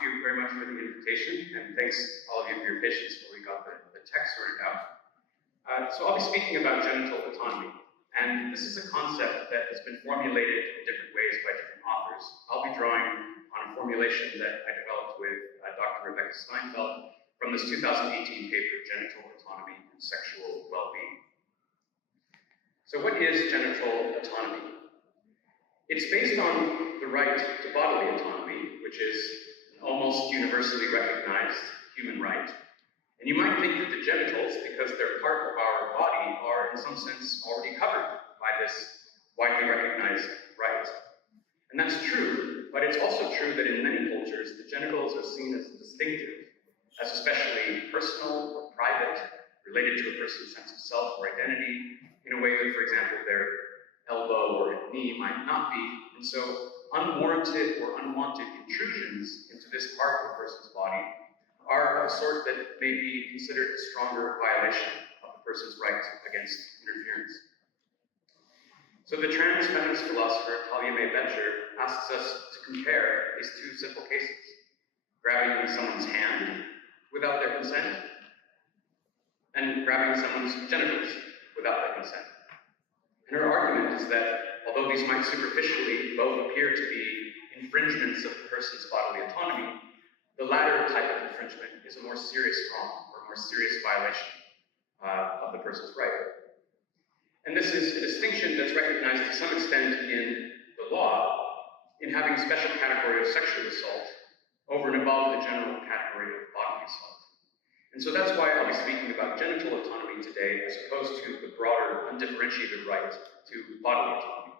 Thank you very much for the invitation, and thanks all of you for your patience while we got the text sorted out. So I'll be speaking about genital autonomy, and this is a concept that has been formulated in different ways by different authors. I'll be drawing on a formulation that I developed with Dr. Rebecca Steinfeld from this 2018 paper, Genital Autonomy and Sexual Well-Being. So what is genital autonomy? It's based on the right to bodily autonomy, which is an almost universally recognized human right. And you might think that the genitals, because they're part of our body, are in some sense already covered by this widely recognized right. And that's true, but it's also true that in many cultures, the genitals are seen as distinctive, as especially personal or private, related to a person's sense of self or identity, in a way that, for example, their elbow or knee might not be. And so unwarranted or unwanted intrusions into this part of a person's body are of a sort that may be considered a stronger violation of the person's right against interference. So the trans feminist philosopher Antalya asks us to compare these two simple cases: grabbing someone's hand without their consent and grabbing someone's genitals without their consent. And her argument is that although these might superficially both appear to be infringements of the person's bodily autonomy, the latter type of infringement is a more serious wrong or a more serious violation of the person's right. And this is a distinction that's recognized to some extent in the law in having a special category of sexual assault over and above the general category of bodily assault. And so that's why I'll be speaking about genital autonomy today, as opposed to the broader, undifferentiated right to bodily autonomy.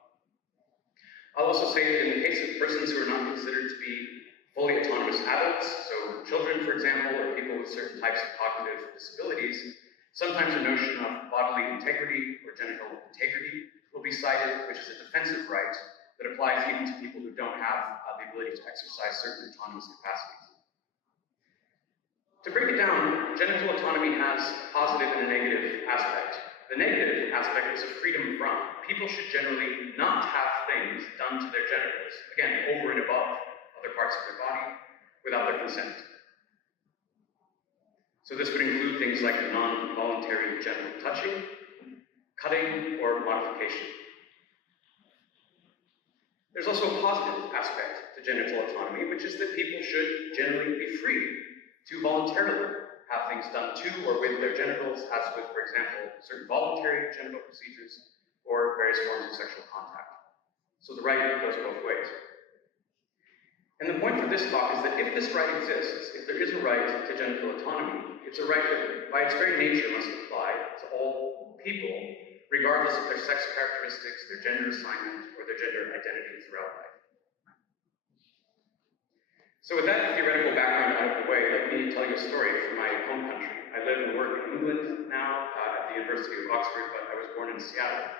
I'll also say that in the case of persons who are not considered to be fully autonomous adults, so children, for example, or people with certain types of cognitive disabilities, sometimes a notion of bodily integrity or genital integrity will be cited, which is a defensive right that applies even to people who don't have the ability to exercise certain autonomous capacities. To break it down, genital autonomy has a positive and a negative aspect. The negative aspect is a freedom from. People should generally not have things done to their genitals, again, over and above other parts of their body, without their consent. So this would include things like non-voluntary genital touching, cutting, or modification. There's also a positive aspect to genital autonomy, which is that people should generally be free to voluntarily have things done to or with their genitals, as with, for example, certain voluntary genital procedures or various forms of sexual contact. So the right goes both ways. And the point for this talk is that if this right exists, if there is a right to genital autonomy, it's a right that by its very nature must apply to all people, regardless of their sex characteristics, their gender assignment, or their gender identity throughout life. So with that theoretical background out of the way, let me tell you a story from my home country. I live and work in England now at the University of Oxford, but I was born in Seattle.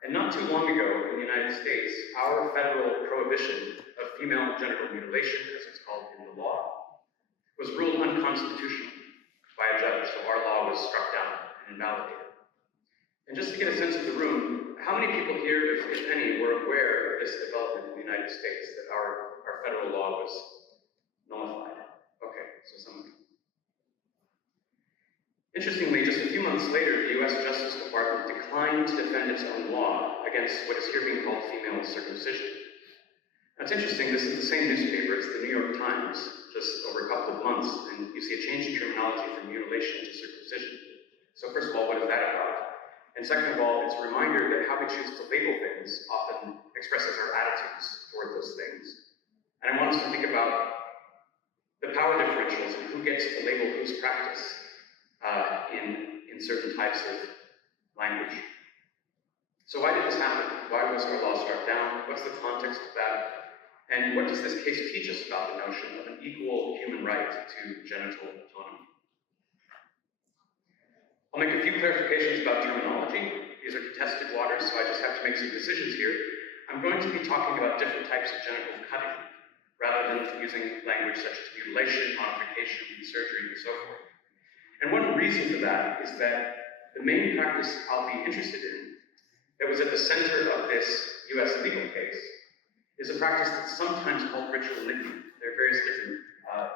And not too long ago in the United States, our federal prohibition of female genital mutilation, as it's called in the law, was ruled unconstitutional by a judge. So our law was struck down and invalidated. And just to get a sense of the room, how many people here, if any, were aware of this development in the United States, that our federal law was nullified? Okay, so some of you. Interestingly, just a few months later, the US Justice Department declined to defend its own law against what is here being called female circumcision. Now it's interesting, this is the same newspaper as the New York Times, just over a couple of months, and you see a change in terminology from mutilation to circumcision. So first of all, what is that about? And second of all, it's a reminder that how we choose to label things often expresses our attitudes toward those things. And I want us to think about the power differentials and who gets to label whose practice in certain types of language. So why did this happen? Why was our law struck down? What's the context of that? And what does this case teach us about the notion of an equal human right to genital autonomy? I'll make a few clarifications about terminology. These are contested waters, so I just have to make some decisions here. I'm going to be talking about different types of genital cutting, rather than using language such as mutilation, modification, surgery, and so forth. And one reason for that is that the main practice I'll be interested in, that was at the center of this US legal case, is a practice that's sometimes called ritual knitting. There are various different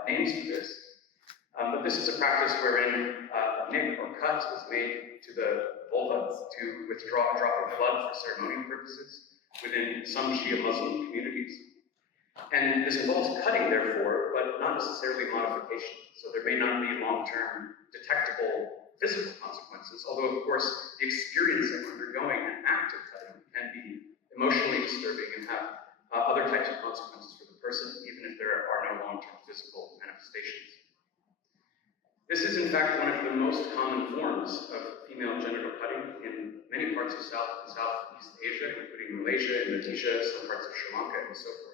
names for this. But this is a practice wherein a nick or cut is made to the vulva to withdraw a drop of blood for ceremonial purposes within some Shia Muslim communities. And this involves cutting, therefore, but not necessarily modification. So there may not be long-term detectable physical consequences, although, of course, the experience of undergoing an act of cutting can be emotionally disturbing and have other types of consequences for the person, even if there are no long-term physical manifestations. This is, in fact, one of the most common forms of female genital cutting in many parts of South and Southeast Asia, including Malaysia, Indonesia, some parts of Sri Lanka, and so forth.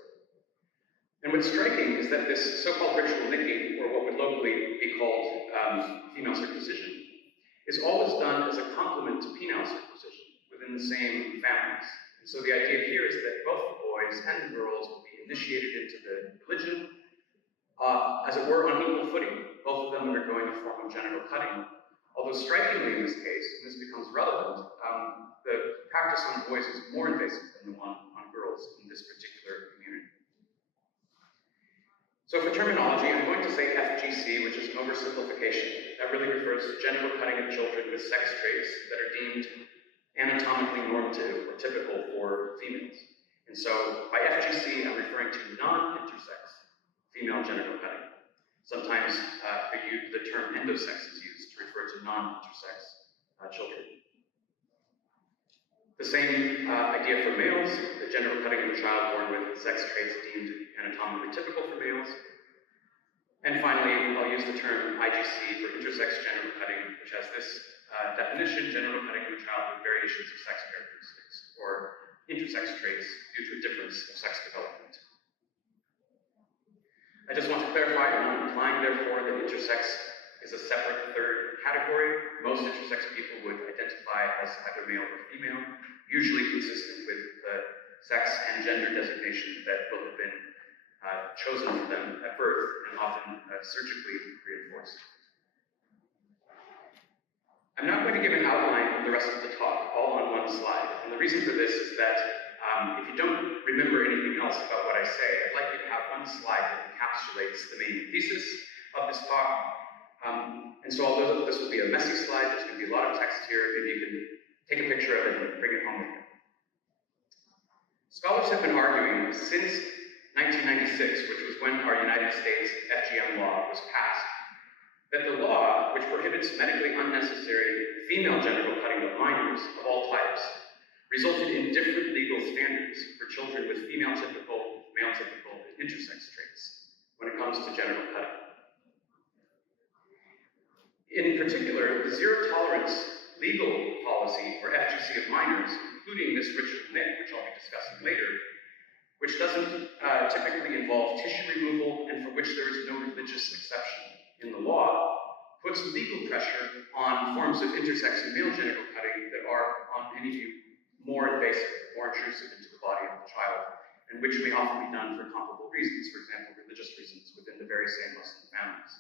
And what's striking is that this so-called ritual nicking, or what would locally be called female circumcision, is always done as a complement to penile circumcision within the same families. And so the idea here is that both the boys and the girls will be initiated into the religion, as it were, on equal footing. Both of them undergoing a form of genital cutting. Although strikingly in this case, and this becomes relevant, the practice on boys is more invasive than the one on girls in this particular community. So for terminology, I'm going to say FGC, which is an oversimplification. That really refers to genital cutting of children with sex traits that are deemed anatomically normative or typical for females. And so by FGC, I'm referring to non-intersex female genital cutting. Sometimes the term endosex is used to refer to non-intersex children. The same idea for males, the genital cutting of a child born with sex traits deemed anatomically typical for males. And finally, I'll use the term IGC for intersex genital cutting, which has this definition: genital cutting of a child with variations of sex characteristics, or intersex traits due to a difference of sex development. I just want to clarify, I'm not implying, therefore, that intersex is a separate third category. Most intersex people would identify as either male or female, usually consistent with the sex and gender designation that will have been chosen for them at birth and often surgically reinforced. I'm not going to give an outline of the rest of the talk, all on one slide. And the reason for this is that if you don't remember anything else about what I say, I'd like you to have one slide that encapsulates the main thesis of this talk. And so although this will be a messy slide, there's going to be a lot of text here, maybe you can take a picture of it and bring it home with you. Scholars have been arguing since 1996, which was when our United States FGM law was passed, that the law, which prohibits medically unnecessary female genital cutting of minors of all types, resulted in different legal standards for children with female typical, male typical, and intersex traits when it comes to genital cutting. In particular, the zero tolerance legal policy for FGC of minors, including this ritual nick, which I'll be discussing later, which doesn't typically involve tissue removal and for which there is no religious exception in the law, puts legal pressure on forms of intersex and male genital cutting that are, on any view, more invasive, more intrusive into the body of the child, and which may often be done for comparable reasons, for example, religious reasons within the very same Muslim families.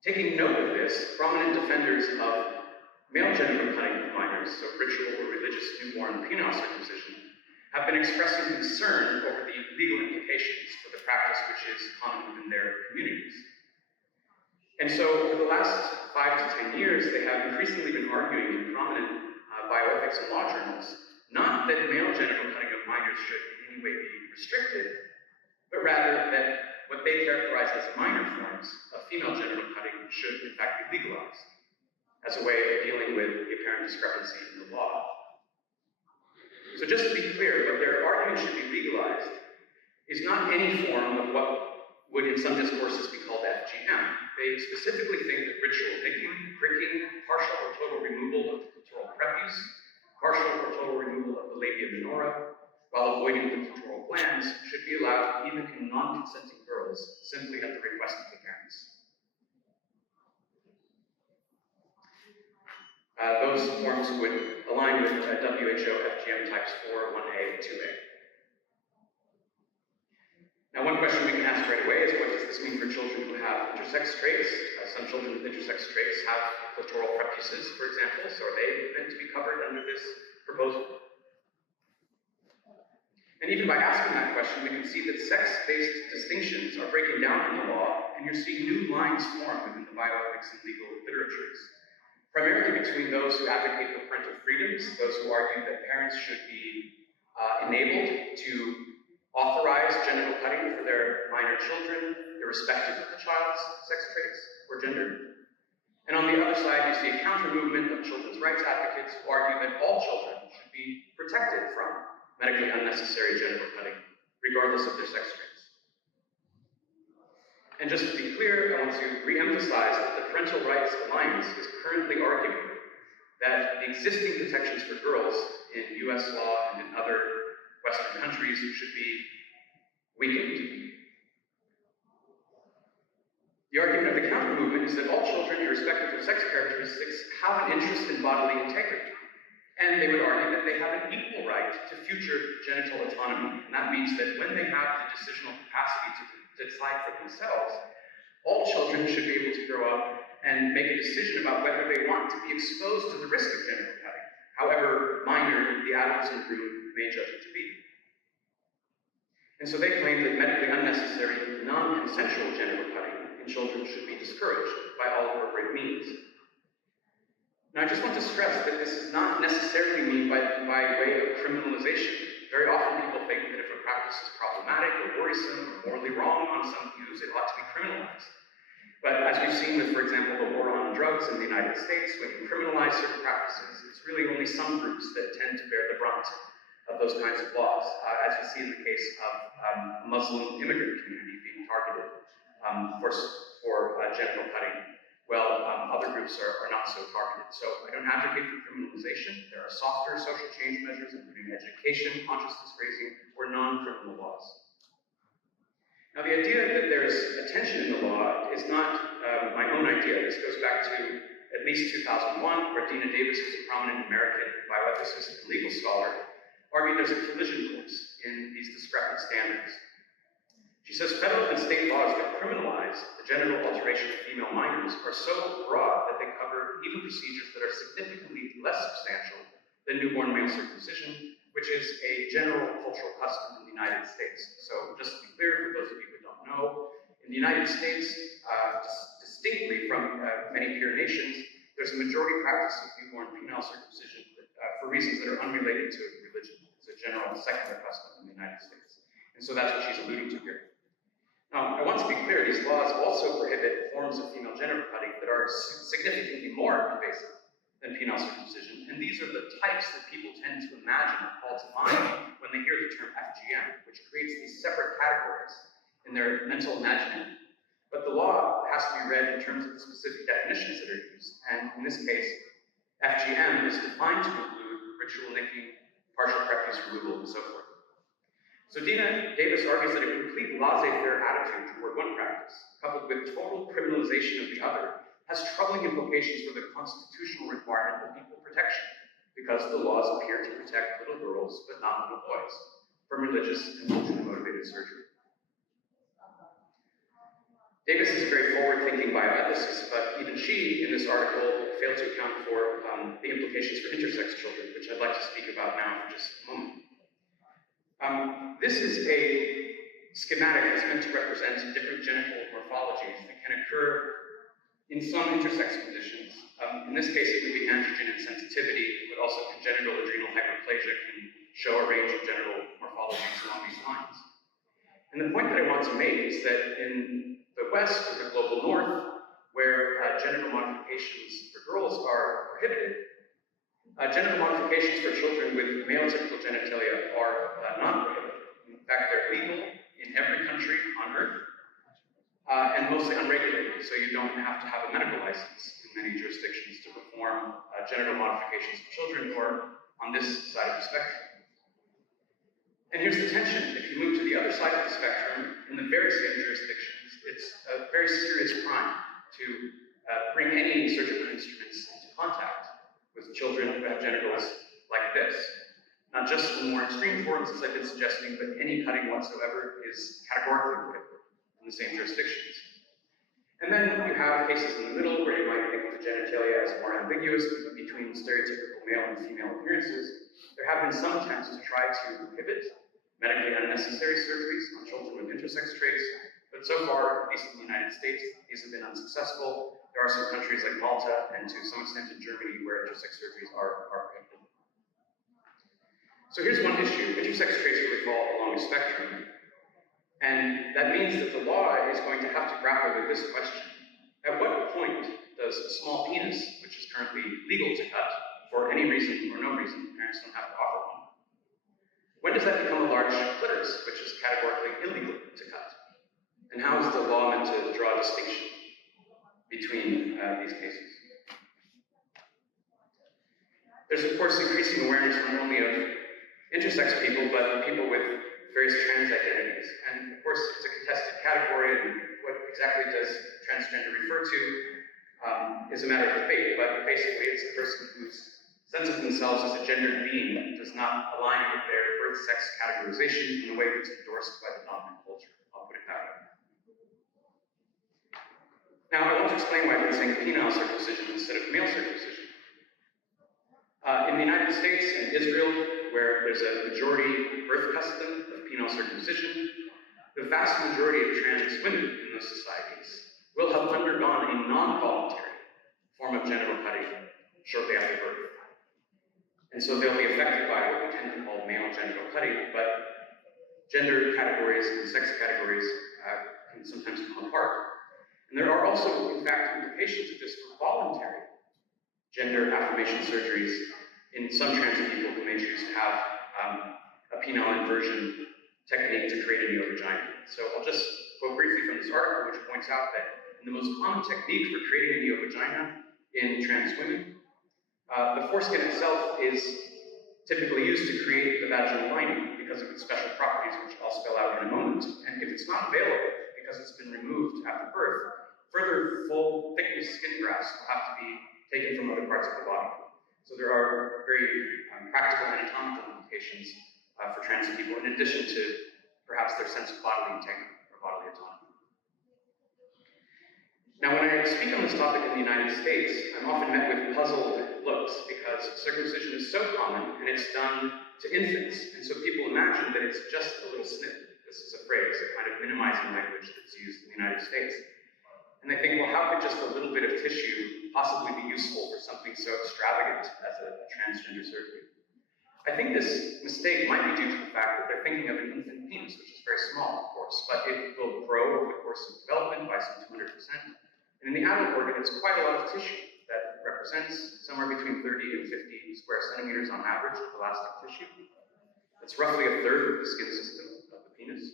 Taking note of this, prominent defenders of male genital cutting of minors, so ritual or religious newborn penile circumcision, have been expressing concern over the legal implications for the practice which is common within their communities. And so over the last 5 to 10 years, they have increasingly been arguing in prominent bioethics and law journals, not that male genital cutting of minors should in any way be restricted, but rather that what they characterize as minor forms of female genital cutting should in fact be legalized as a way of dealing with the apparent discrepancy in the law. So just to be clear, what their argument should be legalized is not any form of what would in some discourses be called FGM. They specifically think that ritual nicking, pricking, partial or total removal of the clitoral prepuce, partial or total removal of the labia minora, while avoiding the clitoral glands, should be allowed even in non-consenting girls, simply at the request of the parents. Those forms would align with WHO FGM types 4, 1A, 2A. Now, one question we can ask right away is, what does this mean for children who have intersex traits? Some children with intersex traits have clitoral prepuces, for example, so are they meant to be covered under this proposal? And even by asking that question, we can see that sex-based distinctions are breaking down in the law, and you're seeing new lines form within the bioethics and legal literatures, primarily between those who advocate for parental freedoms, those who argue that parents should be enabled to authorize genital cutting for their minor children, irrespective of the child's sex traits or gender. And on the other side, you see a counter-movement of children's rights advocates who argue that all children should be protected from medically unnecessary genital cutting, regardless of their sex traits. And just to be clear, I want to re-emphasize that the Parental Rights Alliance is currently arguing that the existing protections for girls in US law and in other Western countries should be weakened. The argument of the counter-movement is that all children, irrespective of sex characteristics, have an interest in bodily integrity. And they would argue that they have an equal right to future genital autonomy. And that means that when they have the decisional capacity to decide for themselves, all children should be able to grow up and make a decision about whether they want to be exposed to the risk of genital cutting, however minor the adults in the room may judge it to be. And so they claim that medically unnecessary, non-consensual genital cutting in children should be discouraged by all appropriate means. Now, I just want to stress that this does not necessarily mean by way of criminalization. Very often people think that if a practice is problematic or worrisome or morally wrong on some views, it ought to be criminalized. But as we've seen with, for example, the war on drugs in the United States, when you criminalize certain practices, it's really only some groups that tend to bear the brunt of those kinds of laws, as you see in the case of a Muslim immigrant community being targeted for genital cutting. Well, other groups are not so targeted. So I don't advocate for criminalization. There are softer social change measures, including education, consciousness raising, or non-criminal laws. Now, the idea that there's a tension in the law is not my own idea. This goes back to at least 2001, where Dina Davis, who's a prominent American bioethicist and legal scholar, argued there's a collision course in these discrepant standards. She says federal and state laws that criminalize the genital alteration of female minors are so broad that they cover even procedures that are significantly less substantial than newborn male circumcision, which is a general cultural custom in the United States. So just to be clear, for those of you who don't know, in the United States, distinctly from many peer nations, there's a majority practice of newborn female circumcision for reasons that are unrelated to religion. It's a general secular custom in the United States. And so that's what she's alluding to here. Now, I want to be clear, these laws also prohibit forms of female genital cutting that are significantly more invasive than penile circumcision, and these are the types that people tend to imagine or call to mind when they hear the term FGM, which creates these separate categories in their mental imagination. But the law has to be read in terms of the specific definitions that are used, and in this case, FGM is defined to include ritual nicking, partial prepuce removal, and so forth. So Dina Davis argues that a complete laissez-faire attitude toward one practice, coupled with total criminalization of the other, has troubling implications for the constitutional requirement of equal protection, because the laws appear to protect little girls, but not little boys, from religious and culturally motivated surgery. Davis is a very forward-thinking bioethicist, but even she, in this article, failed to account for the implications for intersex children, which I'd like to speak about now for just a moment. This is a schematic that's meant to represent different genital morphologies that can occur in some intersex conditions. In this case, it would be androgen insensitivity, but also congenital adrenal hyperplasia can show a range of genital morphologies along these lines. And the point that I want to make is that in the West, or the global North, where genital modifications for girls are prohibited, genital modifications for children with male typical genitalia are not prohibited. In fact, they're legal in every country on Earth, and mostly unregulated, so you don't have to have a medical license in many jurisdictions to perform genital modifications for children or on this side of the spectrum. And here's the tension. If you move to the other side of the spectrum, in the very same jurisdictions, it's a very serious crime to bring any surgical instruments into contact with children who have genitals like this. Not just the more extreme forms, as I've been suggesting, but any cutting whatsoever is categorically prohibited in the same jurisdictions. And then you have cases in the middle where you might think of the genitalia as more ambiguous between stereotypical male and female appearances. There have been some attempts to try to prohibit medically unnecessary surgeries on children with intersex traits, but so far, at least in the United States, these have been unsuccessful. There are some countries like Malta and to some extent in Germany where intersex surgeries are prohibited. So here's one issue. Intersex traits really fall along a spectrum. And that means that the law is going to have to grapple with this question. At what point does a small penis, which is currently legal to cut, for any reason or no reason, parents don't have to offer one, when does that become a large clitoris, which is categorically illegal to cut? And how is the law meant to draw a distinction between these cases? There's, of course, increasing awareness not only of intersex people, but people with various trans identities. And of course, it's a contested category, and what exactly does transgender refer to is a matter of debate, but basically it's a person whose sense of themselves as a gendered being does not align with their birth sex categorization in a way that's endorsed by the dominant culture. I'll put it that way. Now, I want to explain why we're saying penile circumcision instead of male circumcision. In the United States and Israel, where there's a majority birth custom of penile circumcision, the vast majority of trans women in those societies will have undergone a non-voluntary form of genital cutting shortly after birth. And so they'll be affected by what we tend to call male genital cutting, but gender categories and sex categories can sometimes come apart. And there are also, in fact, implications of this for voluntary gender affirmation surgeries in some trans people who may choose to have a penile inversion technique to create a neovagina. So I'll just quote briefly from this article, which points out that in the most common technique for creating a neovagina in trans women, the foreskin itself is typically used to create the vaginal lining because of its special properties, which I'll spell out in a moment. And if it's not available because it's been removed after birth, further full thickness skin grafts will have to be taken from other parts of the body. So there are very practical anatomical implications for trans people, in addition to perhaps their sense of bodily integrity or bodily autonomy. Now, when I speak on this topic in the United States, I'm often met with puzzled looks because circumcision is so common and it's done to infants, and so people imagine that it's just a little snip. This is a phrase, a kind of minimizing language that's used in the United States. And they think, well, how could just a little bit of tissue possibly be useful for something so extravagant as a transgender surgery? I think this mistake might be due to the fact that they're thinking of an infant penis, which is very small, of course, but it will grow over the course of development by some 200%. And in the adult organ, it's quite a lot of tissue that represents somewhere between 30 and 50 square centimeters on average of elastic tissue. That's roughly a third of the skin system of the penis.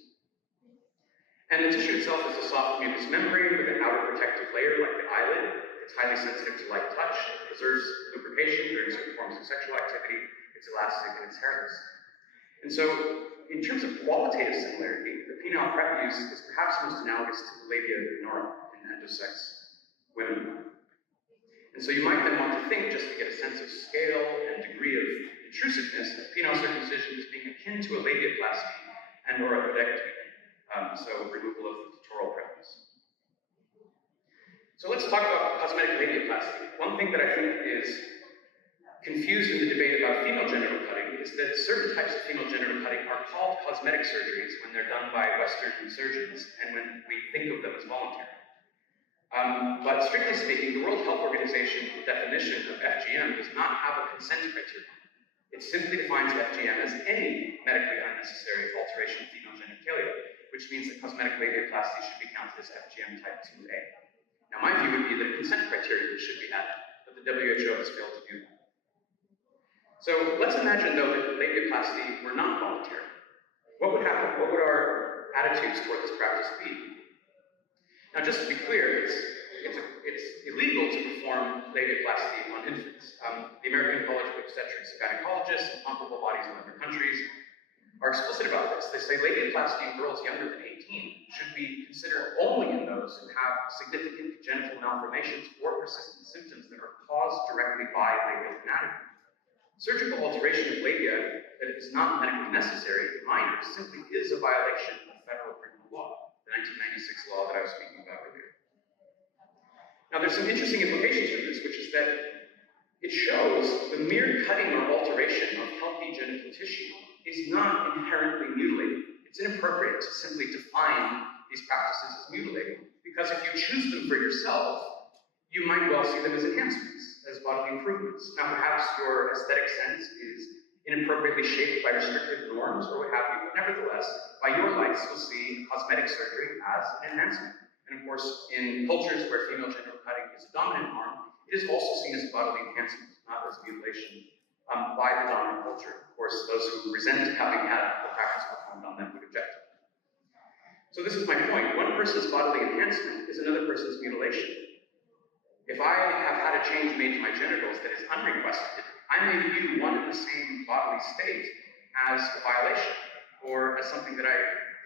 And the tissue itself is a soft mucous membrane with an outer protective layer like the eyelid. It's highly sensitive to light touch, it preserves lubrication during certain forms of sexual activity, it's elastic, and it's hairless. And so, in terms of qualitative similarity, the penile prep use is perhaps most analogous to the labia minora in endosex women. And so you might then want to think, just to get a sense of scale and degree of intrusiveness, of penile circumcision as being akin to a labiaplasty and or a pedectomy. So removal of the clitoral preface. So let's talk about cosmetic labiaplasty. One thing that I think is confused in the debate about female genital cutting is that certain types of female genital cutting are called cosmetic surgeries when they're done by Western surgeons and when we think of them as voluntary. But strictly speaking, the World Health Organization definition of FGM does not have a consent criterion. It simply defines FGM as any medically unnecessary alteration of female genitalia, which means that cosmetic labiaplasty should be counted as FGM type 2A. Now, my view would be that a consent criteria should be added, but the WHO has failed to do that. So let's imagine, though, that labiaplasty were not voluntary. What would happen? What would our attitudes toward this practice be? Now, just to be clear, it's illegal to perform labiaplasty on infants. The American College of Obstetrics and Gynecologists and comparable bodies in other countries are explicit about this. They say labiaplasty in girls younger than 18 should be considered only in those who have significant genital malformations or persistent symptoms that are caused directly by labial anatomy. Surgical alteration of labia that is not medically necessary in minors simply is a violation of federal criminal law, the 1996 law that I was speaking about earlier. Now, there's some interesting implications from this, which is that it shows the mere cutting or alteration of healthy genital tissue is not inherently mutilating. It's inappropriate to simply define these practices as mutilating, because if you choose them for yourself, you might well see them as enhancements, as bodily improvements. Now, perhaps your aesthetic sense is inappropriately shaped by restrictive norms or what have you, but nevertheless, by your lights, you'll see cosmetic surgery as an enhancement. And of course, in cultures where female genital cutting is a dominant norm, it is also seen as a bodily enhancement, not as mutilation by the dominant culture. Of course, those who resent having had the practice performed on them would object. So this is my point. One person's bodily enhancement is another person's mutilation. If I have had a change made to my genitals that is unrequested, I may view one and the same bodily state as a violation, or as something that I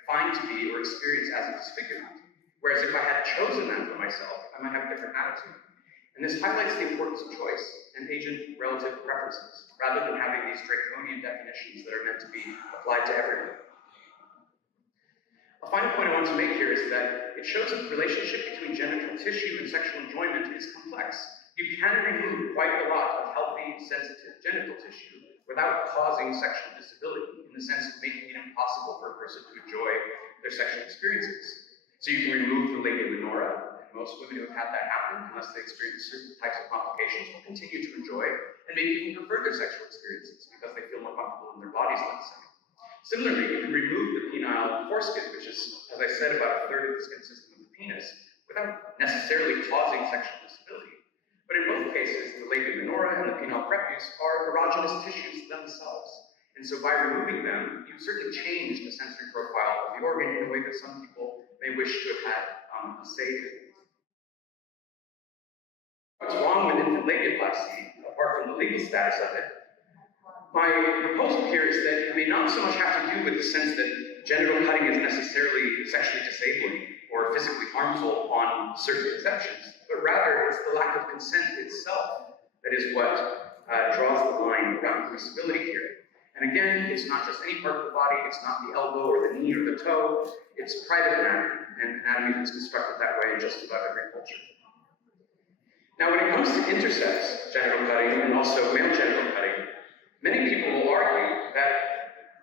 find to be or experience as a disfigurement. Whereas if I had chosen that for myself, I might have a different attitude. And this highlights the importance of choice and agent-relative preferences, rather than having these draconian definitions that are meant to be applied to everyone. A final point I want to make here is that it shows that the relationship between genital tissue and sexual enjoyment is complex. You can remove quite a lot of healthy, sensitive genital tissue without causing sexual disability, in the sense of making it impossible for a person to enjoy their sexual experiences. So you can remove the labia minora, and most women who have had that happen, unless they experience certain types of complications, will continue to enjoy and maybe even prefer their sexual experiences because they feel more comfortable in their bodies, let's say. Similarly, you can remove the penile foreskin, which is, as I said, about a third of the skin system of the penis, without necessarily causing sexual disability. But in both cases, the labia minora and the penile prepuce are erogenous tissues themselves. And so by removing them, you certainly change the sensory profile of the organ in a way that some people may wish to have had a say in. What's wrong with infant labiaplasty, apart from the legal status of it? My proposal here is that it may not so much have to do with the sense that genital cutting is necessarily sexually disabling or physically harmful on certain exceptions, but rather it's the lack of consent itself that is what draws the line around permissibility here. And again, it's not just any part of the body, it's not the elbow or the knee or the toe, it's private anatomy, and anatomy that's constructed that way in just about every culture. Now, when it comes to intersex genital cutting and also male genital cutting, many people will argue that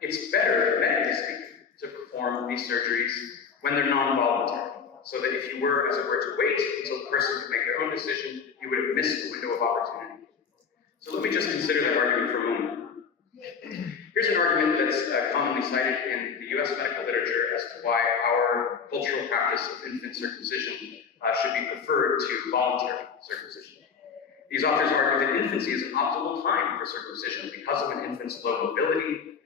it's better, medically speaking, to perform these surgeries when they're non-voluntary. So that if you were, as it were, to wait until the person could make their own decision, you would have missed the window of opportunity. So let me just consider that argument for a moment. Here's an argument that's commonly cited in the US medical literature as to why our cultural practice of infant circumcision should be preferred to voluntary circumcision. These authors argue that infancy is an optimal time for circumcision because of an infant's low mobility,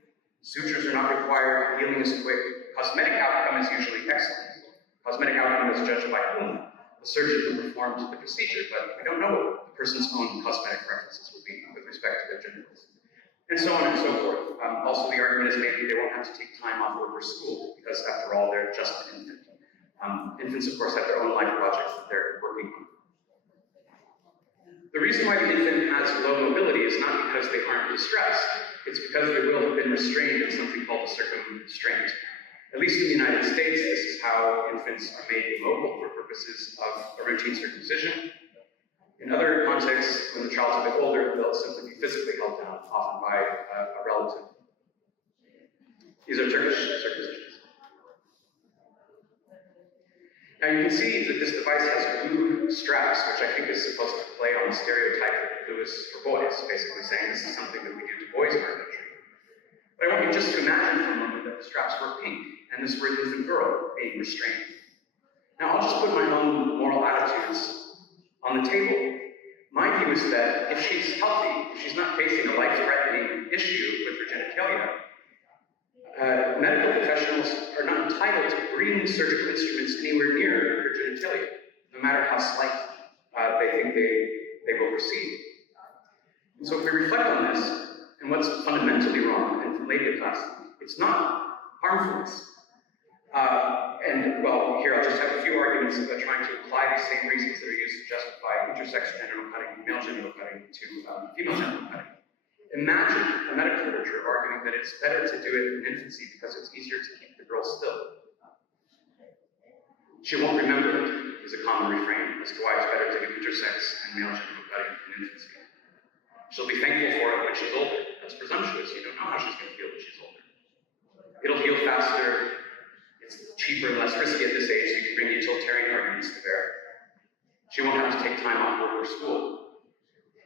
sutures are not required, healing is quick, cosmetic outcome is usually excellent. Cosmetic outcome is judged by whom? The surgeon who performed the procedure, but we don't know what the person's own cosmetic preferences would be with respect to their genitals. And so on and so forth. Also, the argument is maybe they won't have to take time off work or school, because after all, they're just an infant. Infants, of course, have their own life projects that they're working on. The reason why the infant has low mobility is not because they aren't distressed, it's because their will have been restrained in something called a circumstraint. At least in the United States, this is how infants are made immobile for purposes of a routine circumcision. In other contexts, when the child's a bit older, they'll simply be physically held down, often by a relative. These are Turkish circumcisions. Now you can see that this device has blue straps, which I think is supposed to play on the stereotype that blue is for boys, basically saying this is something that we do to boys in our country. But I want you just to imagine for a moment that the straps were pink, and this were an infant girl being restrained. Now I'll just put my own moral attitudes on the table. My view is that if she's healthy, if she's not facing a life-threatening issue with her genitalia, medical professionals are not entitled to bring surgical instruments anywhere near her genitalia, no matter how slight they think they will proceed. And so if we reflect on this, and what's fundamentally wrong with infant labiaplasty, it's not harmfulness. And well, here I'll just have a few arguments about trying to apply the same reasons that are used to justify intersex genital cutting and male genital cutting to female genital cutting. Imagine a medical literature arguing that it's better to do it in infancy because it's easier to keep the girl still. She won't remember it, is a common refrain as to why it's better to do intersex and male genital cutting in infancy. She'll be thankful for it when she's older. That's presumptuous. You don't know how she's going to feel when she's older. It'll heal faster, it's cheaper and less risky at this age, so you can bring utilitarian arguments to bear. She won't have to take time off work or school.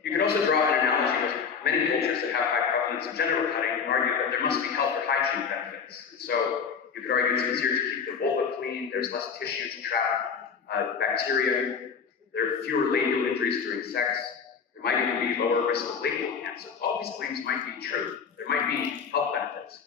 You could also draw an analogy with many cultures that have high prevalence of genital cutting and argue that there must be health or hygiene benefits. And so you could argue it's easier to keep the vulva clean, there's less tissue to trap bacteria, there are fewer labial injuries during sex, there might even be lower risk of labial cancer. All these claims might be true. There might be health benefits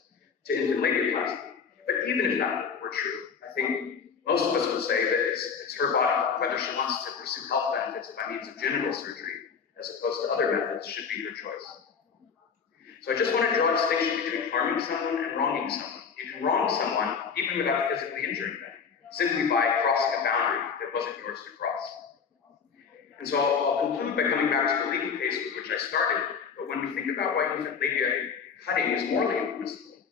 to infant labiaplasty. But even if that were true, I think most of us would say that it's her body. Whether she wants to pursue health benefits by means of genital surgery as opposed to other methods should be her choice. So I just want to draw a distinction between harming someone and wronging someone. You can wrong someone even without physically injuring them, simply by crossing a boundary that wasn't yours to cross. And so I'll conclude by coming back to the legal case with which I started, but when we think about why infant labia cutting is morally impermissible,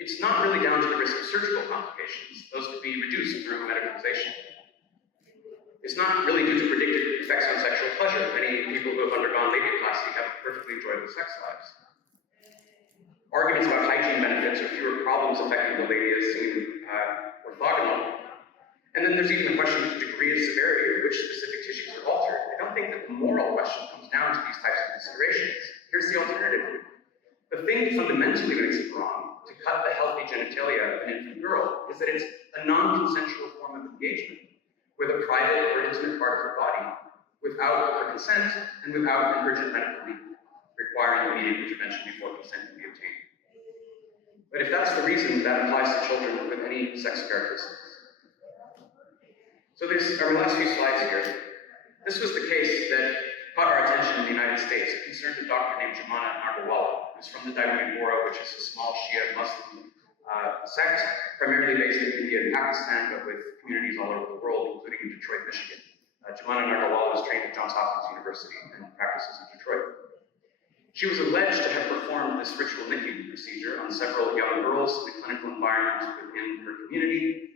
it's not really down to the risk of surgical complications. Those could be reduced through medicalization. It's not really due to predicted effects on sexual pleasure. Many people who have undergone labiaplasty have perfectly enjoyable sex lives. Arguments about hygiene benefits or fewer problems affecting the labia seem orthogonal. And then there's even the question of the degree of severity or which specific tissues are altered. I don't think that the moral question comes down to these types of considerations. Here's the alternative. The thing fundamentally makes it wrong to cut the healthy genitalia of an infant girl is that it's a non-consensual form of engagement with a private or intimate part of her body without her consent and without an urgent medical need requiring immediate intervention before consent can be obtained. But if that's the reason, that applies to children with any sex characteristics. So these are my last few slides here. This was the case that caught our attention in the United States. It concerned a doctor named Jumana Nargawala, who's from the Dawoodi Bohra, which is a small Shia Muslim sect, primarily based in India and Pakistan, but with communities all over the world, including in Detroit, Michigan. Jumana Nargawala was trained at Johns Hopkins University and practices in Detroit. She was alleged to have performed this ritual NICU procedure on several young girls in a clinical environment within her community.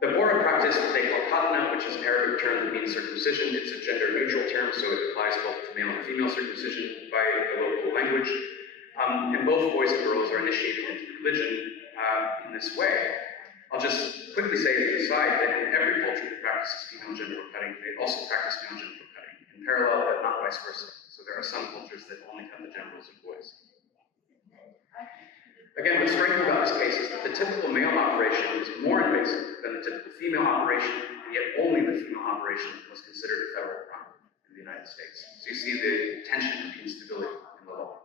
The Bohra practiced what they call khatna, which is an Arabic term that means circumcision. It's a gender-neutral term, so it applies both to male and female circumcision by the local language. And both boys and girls are initiated into religion in this way. I'll just quickly say as an aside that in every culture that practices female genital cutting, they also practice male genital cutting in parallel, but not vice versa. So there are some cultures that only cut the genitals of boys. Again, what's striking about this case is that the typical male operation is more invasive than the typical female operation, and yet only the female operation was considered a federal crime in the United States. So you see the tension and the instability in the law.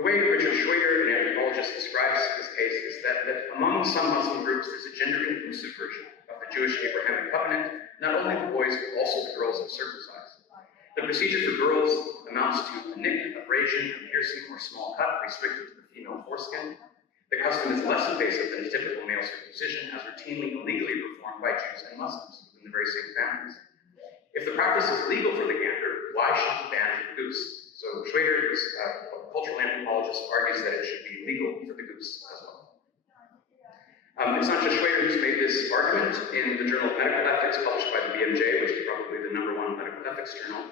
The way Richard Schroeder, an anthropologist, describes this case is that among some Muslim groups, there's a gender-inclusive version of the Jewish Abrahamic covenant. Not only the boys, but also the girls are circumcised. The procedure for girls amounts to a nick, abrasion, a piercing, or small cut restricted to the female foreskin. The custom is less invasive than a typical male circumcision, as routinely and legally performed by Jews and Muslims within the very same families. If the practice is legal for the gander, why should it ban for the goose? So Schroeder, who's a cultural anthropologist, argues that it should be legal for the goose as well. It's not just Schroeder who's made this argument. In the Journal of Medical Ethics, published by the BMJ, which is probably the #1 medical ethics journal,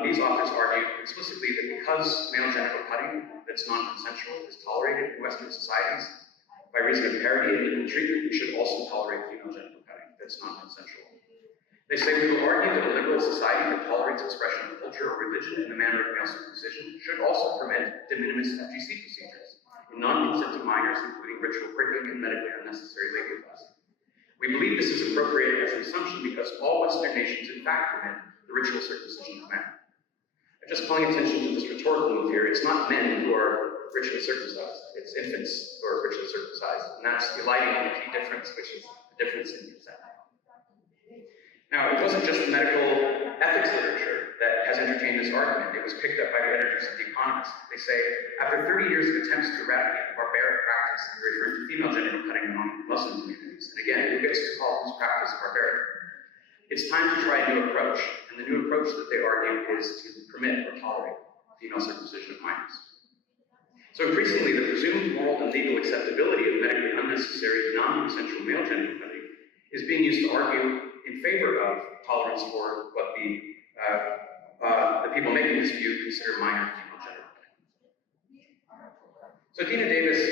these authors argue explicitly that because male genital cutting that's non-consensual is tolerated in Western societies, by reason of parity in legal treatment, we should also tolerate female genital cutting that's non-consensual. They say we will argue that a liberal society that tolerates expression of culture or religion in the manner of male circumcision should also permit de minimis FGC procedures in non-consenting minors, including ritual pricking and medically unnecessary labiaplasty. We believe this is appropriate as an assumption because all Western nations in fact permit the ritual circumcision of men. I'm just calling attention to this rhetorical move here. It's not men who are ritually circumcised, it's infants who are ritually circumcised, and that's eliding the key difference, which is the difference in consent. Now, it wasn't just the medical ethics literature that has entertained this argument. It was picked up by the editors of The Economist. They say, after 30 years of attempts to eradicate the barbaric practice, they're referring to female genital cutting among Muslim communities. And again, who gets to call this practice barbaric? It's time to try a new approach. And the new approach that they argue is to permit or tolerate female circumcision of minors. So increasingly, the presumed moral and legal acceptability of medically unnecessary, non-consensual male genital cutting is being used to argue in favor of tolerance for what the people making this view consider minor female genital cutting. So Dina Davis,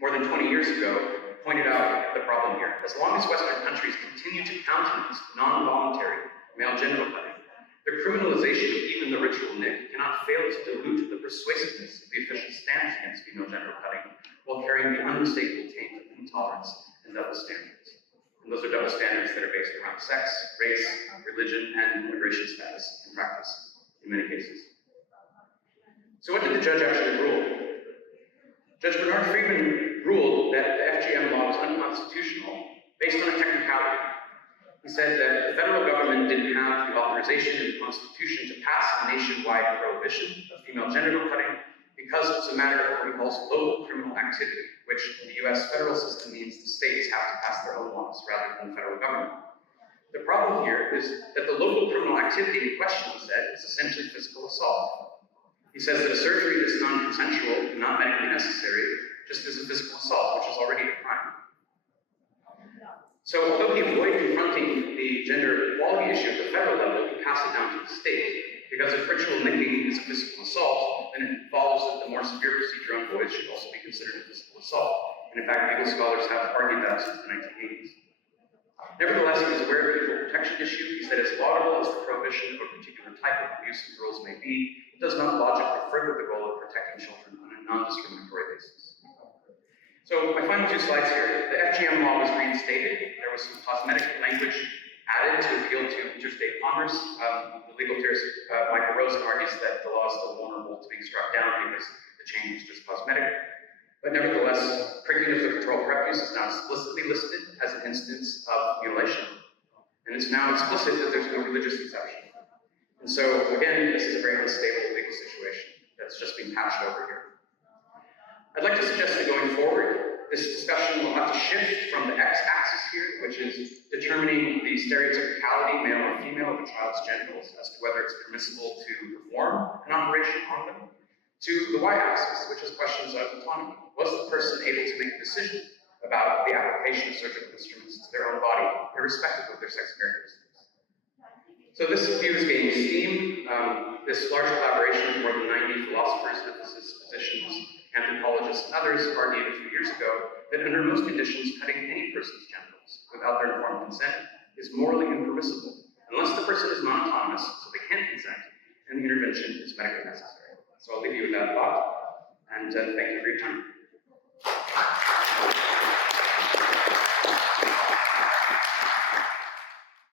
more than 20 years ago, pointed out the problem here. As long as Western countries continue to countenance non-voluntary male genital cutting, the criminalization of even the ritual nick cannot fail to dilute the persuasiveness of the official stance against female genital cutting while carrying the unmistakable taint of intolerance and double standards. And those are double standards that are based around sex, race, religion, and immigration status in practice, in many cases. So what did the judge actually rule? Judge Bernard Friedman ruled that the FGM law was unconstitutional based on a technicality. He said that the federal government didn't have the authorization in the Constitution to pass a nationwide prohibition of female genital cutting because it's a matter of what he calls local criminal activity, which in the US federal system means the states have to pass their own laws rather than the federal government. The problem here is that the local criminal activity in question, he said, is essentially physical assault. He says that a surgery that's non-consensual and not medically necessary just is a physical assault, which is already a crime. So although he avoided confronting the gender equality issue at the federal level, he passed it down to the state. Because if ritual nicking is a physical assault, then it follows that the more severe procedure on boys should also be considered a physical assault. And in fact, legal scholars have argued that since the 1980s. Nevertheless, he was aware of the equal protection issue. He said, as laudable as the prohibition of a particular type of abuse of girls may be, it does not logically further the goal of protecting children on a non-discriminatory basis. So my final two slides here. The FGM law was reinstated. There was some cosmetic language added to appeal to interstate commerce. The legal theorist Michael Rosen argues that the law is still vulnerable to being struck down because the change is just cosmetic. But nevertheless, pricking of the clitoral prepuce is now explicitly listed as an instance of mutilation. And it's now explicit that there's no religious exception. And so, again, this is a very unstable legal situation that's just being patched over here. I'd like to suggest that going forward, this discussion will have to shift from the x-axis here, which is determining the stereotypicality, male or female, of a child's genitals as to whether it's permissible to perform an operation on them, to the y-axis, which is questions of autonomy. Was the person able to make a decision about the application of surgical instruments to their own body, irrespective of their sex characteristics? So this view is gaining steam. This large collaboration of more than 90 philosophers, ethicists, physicians, anthropologists, and others argued a few years ago that under most conditions, cutting any person's genitals without their informed consent is morally impermissible, unless the person is non-autonomous, so they can't consent, and the intervention is medically necessary. So I'll leave you with that thought, and thank you for your time.